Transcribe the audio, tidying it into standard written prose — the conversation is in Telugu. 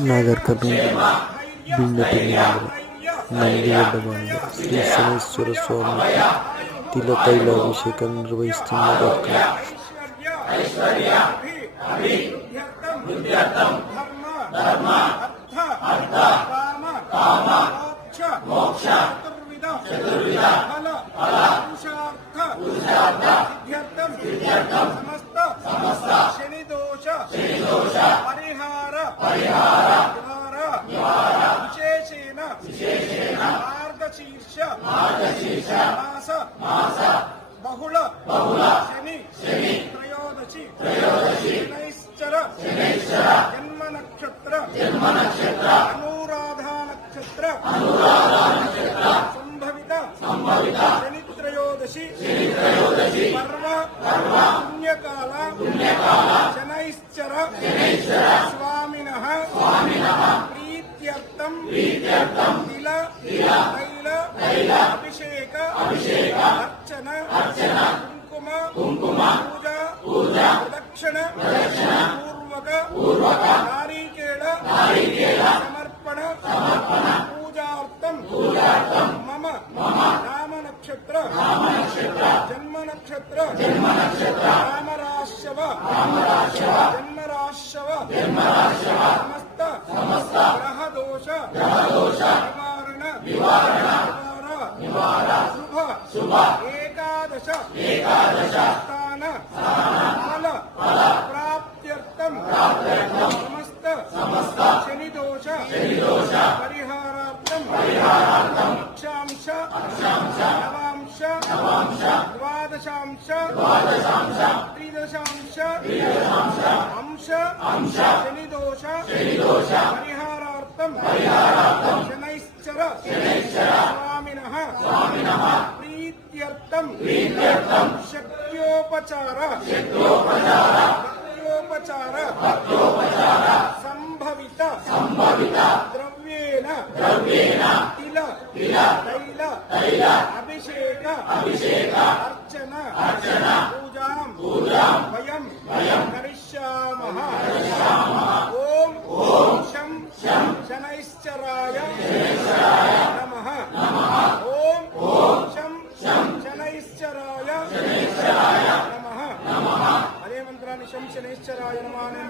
నాగర్ కర్నూలు భిన్నపిండి నందిగడ్డ మంది శ్రీ శనేశ్వర స్వామి తిల తైలాభిషేకం నిర్వహిస్తున్న డాక్టర్ బహుళ శని త్రయోదశి శనైశ్చర జన్మ నక్షత్ర అనురాధా నక్షత్ర సంభవిత శని త్రయోదశి పర్వ పుణ్యకాల శనైశ్చర స్వామినః ప్రీత్యర్థం తిల తైల అభిషేక అర్చన కుంకుమ పూజ ప్రదక్షిణ పూర్వక నారీకేళ సమర్పణ పూజార్థం మమ నామ నక్షత్ర జన్మ నక్షత్ర రామరాశవ జన్మరాశవ సమస్త గ్రహ దోష నివారణ శుభ ఏకాదశ స్థాన ఫల ప్రాప్త్యర్థం సమస్త శని దోష పరిహారార్థం అక్షాంశ నవాంశ ద్వాదశాంశ త్రిదశాంశ అంశ శని దోష పరిహారార్థం శనైశ్చర స్వామినః ప్రీత్యర్థం శక్త్యోపచార సంభవిత ద్రవ్యేణ తిల తైల అభిషేక అర్చన పూజాం వయం కరిష్యామః. ఓం శం శనైశ్చరాయ